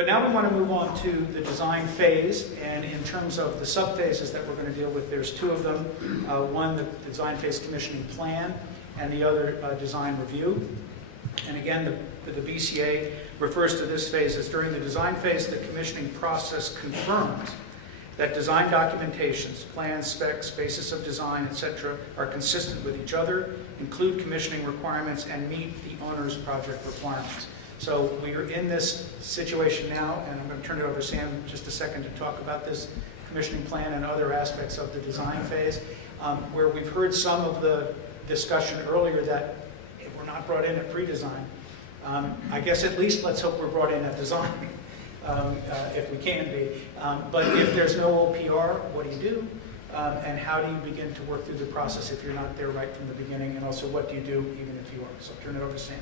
But now we want to move on to the design phase, and in terms of the sub-phases that we're going to deal with, there's two of them. One, the design phase commissioning plan, and the other, design review. And again, the BCA refers to this phase as during the design phase, the commissioning process confirms that design documentations, plans, specs, basis of design, etc., are consistent with each other, include commissioning requirements, and meet the owner's project requirements. So we are in this situation now, and I'm going to turn it over to Sam in just a second to talk about this commissioning plan and other aspects of the design phase, where we've heard some of the discussion earlier that if we're not brought in at pre-design, I guess at least let's hope we're brought in at design, if we can be. But if there's no OPR, what do you do? And how do you begin to work through the process if you're not there right from the beginning? And also, what do you do even if you are? So I'll turn it over to Sam.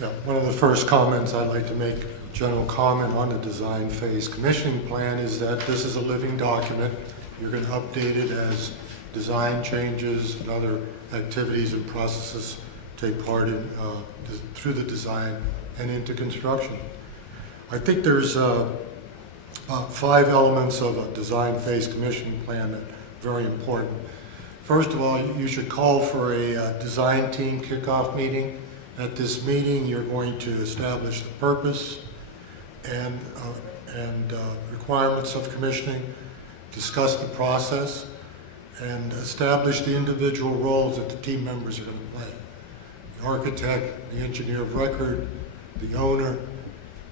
Yeah, one of the first comments I'd like to make, a general comment on the design phase commissioning plan, is that this is a living document. You're going to update it as design changes and other activities and processes take part in through the design and into construction. I think there's about 5 elements of a design phase commissioning plan that are very important. First of all, you should call for a design team kickoff meeting. At this meeting, you're going to establish the purpose and requirements of commissioning, discuss the process, and establish the individual roles that the team members are going to play. The architect, the engineer of record, the owner,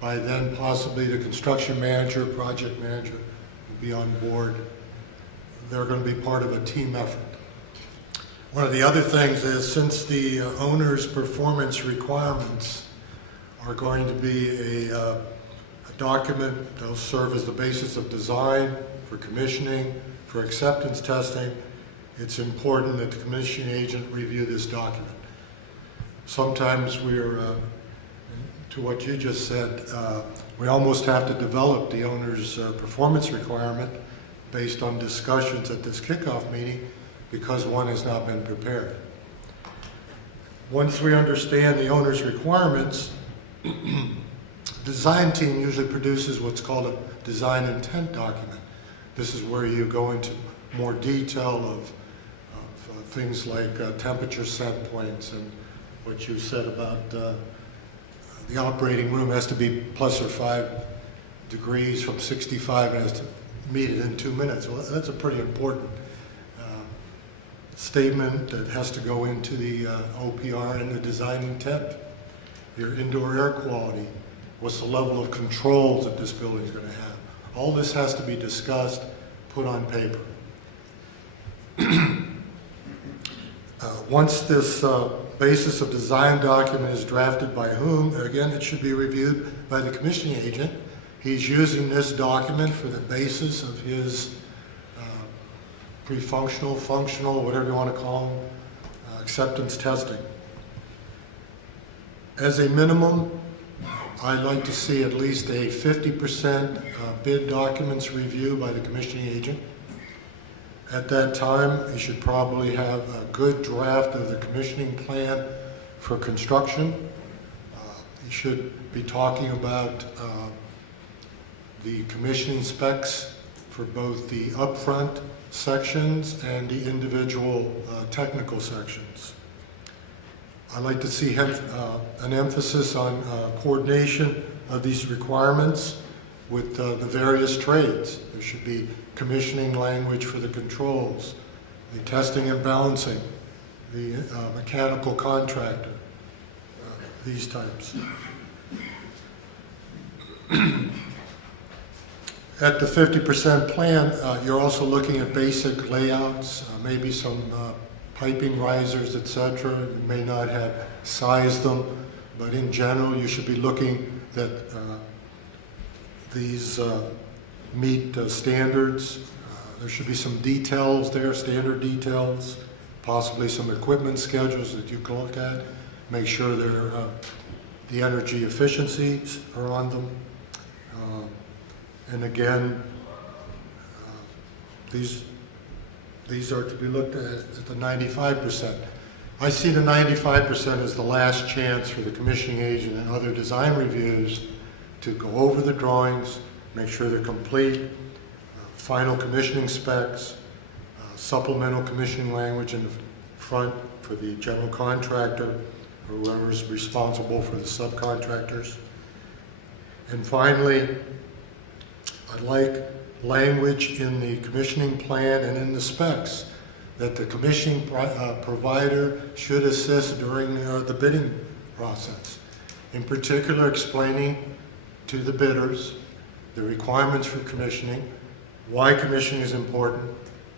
by then possibly the construction manager, project manager will be on board. They're going to be part of a team effort. One of the other things is, since the owner's performance requirements are going to be a document that will serve as the basis of design, for commissioning, for acceptance testing, it's important that the commissioning agent review this document. Sometimes we're, to what you just said, we almost have to develop the owner's performance requirement based on discussions at this kickoff meeting, because one has not been prepared. Once we understand the owner's requirements, the design team usually produces what's called a design intent document. This is where you go into more detail of things like temperature set points and what you said about the operating room has to be plus or 5 degrees from 65 and has to meet it in 2 minutes. Well, that's a pretty important statement that has to go into the OPR and the design intent. Your indoor air quality, what's the level of controls that this building is going to have. All this has to be discussed, put on paper. Once this basis of design document is drafted by whom, again, it should be reviewed by the commissioning agent. He's using this document for the basis of his pre-functional, functional, whatever you want to call them, acceptance testing. As a minimum, I'd like to see at least a 50% bid documents review by the commissioning agent. At that time, you should probably have a good draft of the commissioning plan for construction. You should be talking about the commissioning specs for both the upfront sections and the individual technical sections. I'd like to see an emphasis on coordination of these requirements with the various trades. There should be commissioning language for the controls, the testing and balancing, the mechanical contractor, these types. At the 50% plan, you're also looking at basic layouts, maybe some piping risers, etc. You may not have sized them, but in general, you should be looking that these meet standards. There should be some details there, standard details, possibly some equipment schedules that you can look at. Make sure the energy efficiencies are on them. And again, these are to be looked at the 95%. I see the 95% as the last chance for the commissioning agent and other design reviews to go over the drawings, make sure they're complete, final commissioning specs, supplemental commissioning language in the front for the general contractor, or whoever's responsible for the subcontractors. And finally, I'd like language in the commissioning plan and in the specs that the commissioning provider should assist during the bidding process. In particular, explaining to the bidders the requirements for commissioning, why commissioning is important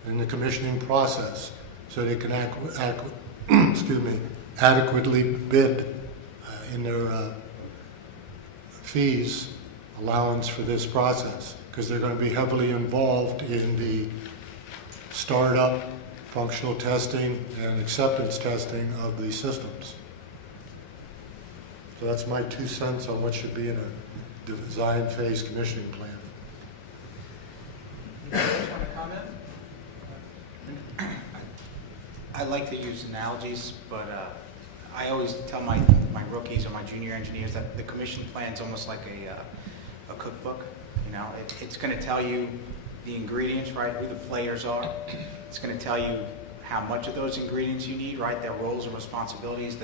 in the commissioning process, so they can adequately bid in their fees allowance for this process, because they're going to be heavily involved in the startup, functional testing, and acceptance testing of the systems. So that's my 2 cents on what should be in a design phase commissioning plan. Anybody else want to comment? I like to use analogies, but I always tell my rookies or my junior engineers that the commission plan is almost like a cookbook. You know, it's going to tell you the ingredients, right, who the players are. It's going to tell you how much of those ingredients you need, right, their roles and responsibilities,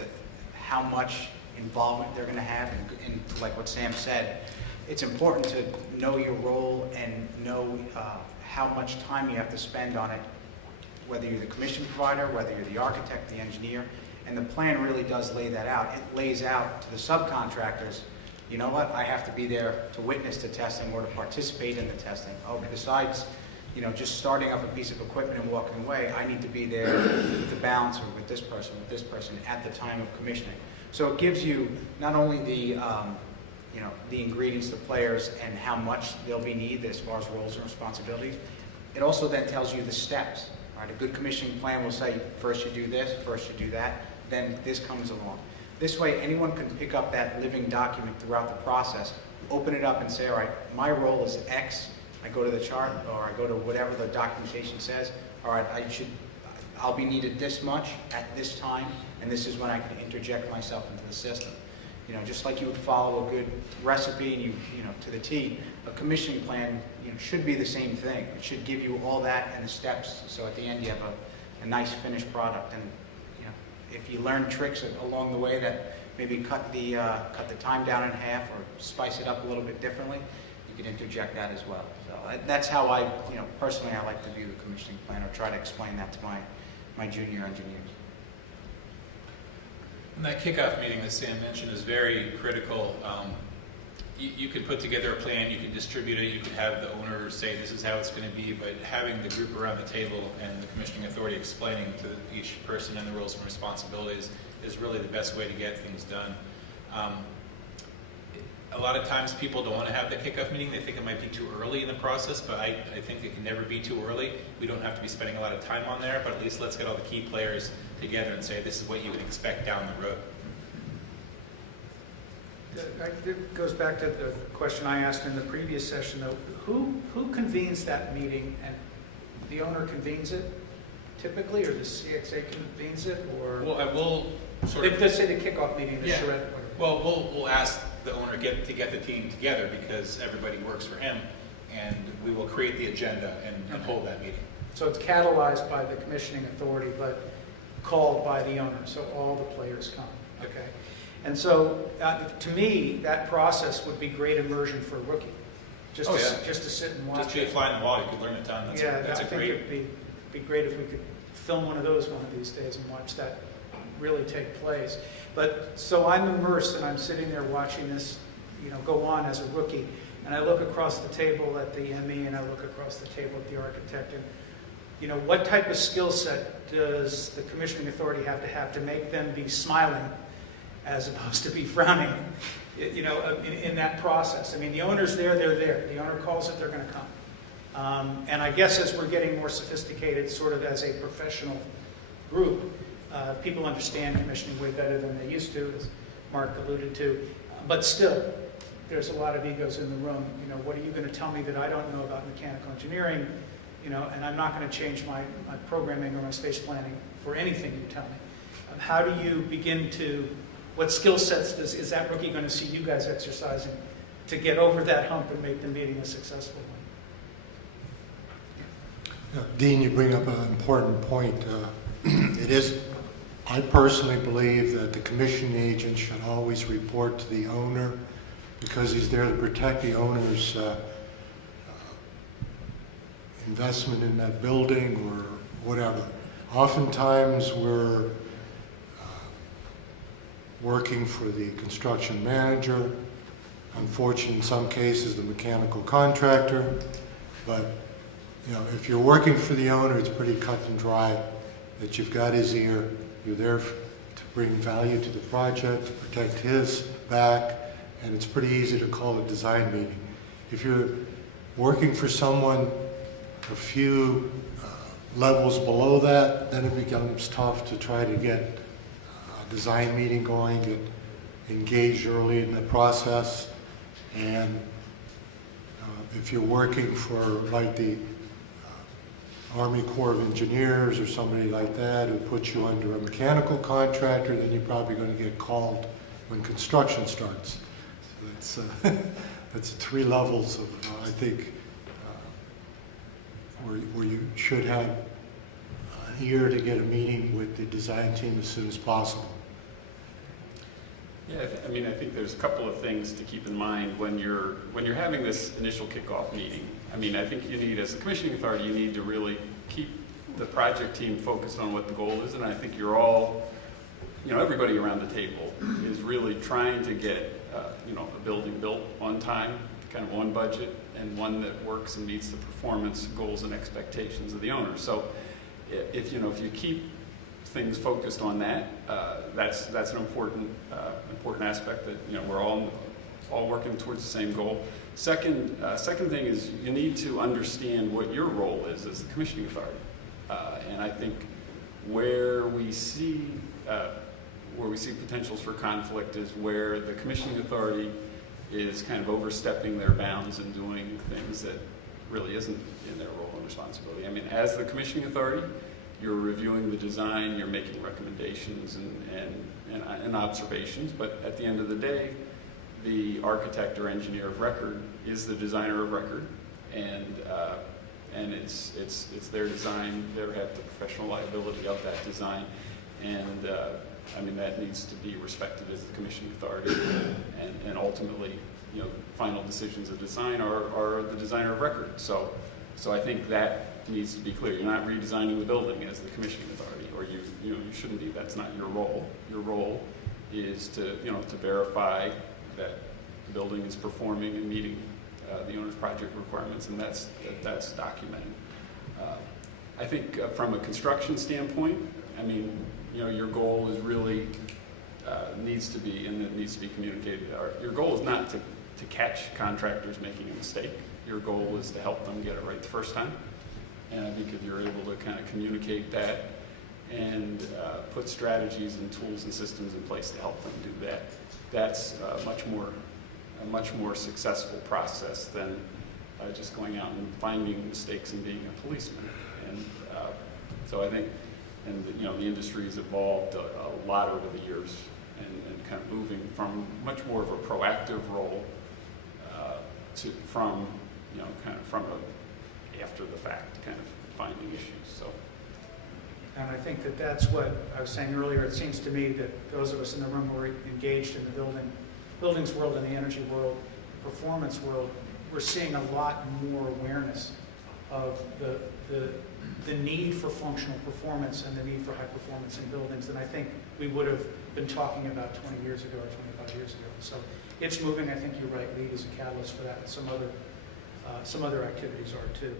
how much involvement they're going to have, and like what Sam said, it's important to know your role and know how much time you have to spend on it, whether you're the commission provider, whether you're the architect, the engineer, and the plan really does lay that out. It lays out to the subcontractors, you know what, I have to be there to witness the testing or to participate in the testing. Oh, besides, you know, just starting up a piece of equipment and walking away, I need to be there with the balancer, with this person at the time of commissioning. So it gives you not only the you know, the ingredients, the players, and how much they'll be needed as far as roles and responsibilities. It also then tells you the steps. Right? A good commissioning plan will say, first you do this, first you do that, then this comes along. This way, anyone can pick up that living document throughout the process, open it up and say, all right, my role is X. I go to the chart, or I go to whatever the documentation says. All right, I'll be needed this much at this time, and this is when I can interject myself into the system. You know, just like you would follow a good recipe and you know, to the T, a commissioning plan, you know, should be the same thing. It should give you all that and the steps, so at the end you have a nice finished product. And you know, if you learn tricks along the way that maybe cut the time down in half or spice it up a little bit differently, you can interject that as well. So that's how I, you know, personally I like to view the commissioning plan, or try to explain that to my junior engineers. And that kickoff meeting that Sam mentioned is very critical. You could put together a plan, you could distribute it, you could have the owner say this is how it's going to be, but having the group around the table and the commissioning authority explaining to each person and the roles and responsibilities is really the best way to get things done. A lot of times people don't want to have the kickoff meeting. They think it might be too early in the process, but I think it can never be too early. We don't have to be spending a lot of time on there, but at least let's get all the key players together and say this is what you would expect down the road. It goes back to the question I asked in the previous session, though. Who convenes that meeting? And the owner convenes it typically, or the CXA convenes it, or? Well, I will sort of... Let's say the kickoff meeting, the Yeah. charrette. Well, we'll ask the owner to get the team together because everybody works for him, and we will create the agenda and hold that meeting. So it's catalyzed by the commissioning authority, but called by the owner, so all the players come, okay? And so, to me, that process would be great immersion for a rookie, just to sit and watch. Just be a fly on the wall, you could learn a ton. That's I think it'd be great if we could film one of those one of these days and watch that really take place. But so I'm immersed and I'm sitting there watching this, you know, go on as a rookie, and I look across the table at the ME and I look across the table at the architect, and you know, what type of skill set does the commissioning authority have to make them be smiling as opposed to be frowning, you know, in that process? I mean, the owner's there, they're there. The owner calls it, they're going to come. And I guess as we're getting more sophisticated, sort of as a professional group, people understand commissioning way better than they used to, as Mark alluded to. But still, there's a lot of egos in the room. You know, what are you going to tell me that I don't know about mechanical engineering? You know, and I'm not going to change my programming or my space planning for anything you tell me. How do you begin to, what skill sets is that rookie going to see you guys exercising to get over that hump and make the meeting a successful one. Dean, you bring up an important point. I personally believe that the commission agent should always report to the owner because he's there to protect the owner's investment in that building or whatever. Oftentimes we're working for the construction manager, unfortunately in some cases the mechanical contractor, but if you're working for the owner, it's pretty cut and dry that you've got his ear, you're there to bring value to the project, to protect his back, and it's pretty easy to call a design meeting. If you're working for someone a few levels below that, then it becomes tough to try to get a design meeting going, get engaged early in the process, and if you're working for like the Army Corps of Engineers or somebody like that who puts you under a mechanical contractor, then you're probably going to get called when construction starts. So that's 3 levels of, I think, where you should have an ear to get a meeting with the design team as soon as possible. Yeah, I think there's a couple of things to keep in mind when you're having this initial kickoff meeting. I think you need, as a commissioning authority, you need to really keep the project team focused on what the goal is, and I think you're all, everybody around the table is really trying to get, a building built on time, kind of on budget, and one that works and meets the performance goals and expectations of the owner. So, if you keep things focused on that, that's an important aspect that we're all working towards the same goal. Second thing is you need to understand what your role is as the commissioning authority, and I think where we see potentials for conflict is where the commissioning authority is kind of overstepping their bounds and doing things that really isn't in their role and responsibility. As the commissioning authority, you're reviewing the design, you're making recommendations and observations, but at the end of the day, the architect or engineer of record is the designer of record, and it's their design. They have the professional liability of that design, and that needs to be respected as the commissioning authority, and ultimately, final decisions of design are the designer of record. So I think that needs to be clear. You're not redesigning the building as the commissioning authority, or you shouldn't be. That's not your role. Your role is to verify that the building is performing and meeting the owner's project requirements, and that's documented. I think from a construction standpoint, your goal is really needs to be communicated. Your goal is not to catch contractors making a mistake. Your goal is to help them get it right the first time. And I think if you're able to kind of communicate that and put strategies and tools and systems in place to help them do that, that's a much more successful process than just going out and finding mistakes and being a policeman. And so I think, the industry has evolved a lot over the years, and kind of moving from much more of a proactive role from a after the fact kind of finding issues. So. And I think that's what I was saying earlier. It seems to me that those of us in the room who are engaged in the buildings world and the energy world, performance world, we're seeing a lot more awareness of the need for functional performance and the need for high performance in buildings than I think we would have been talking about 20 years ago or 25 years ago. So it's moving. I think you're right. LEED is a catalyst for that, and some other activities are too.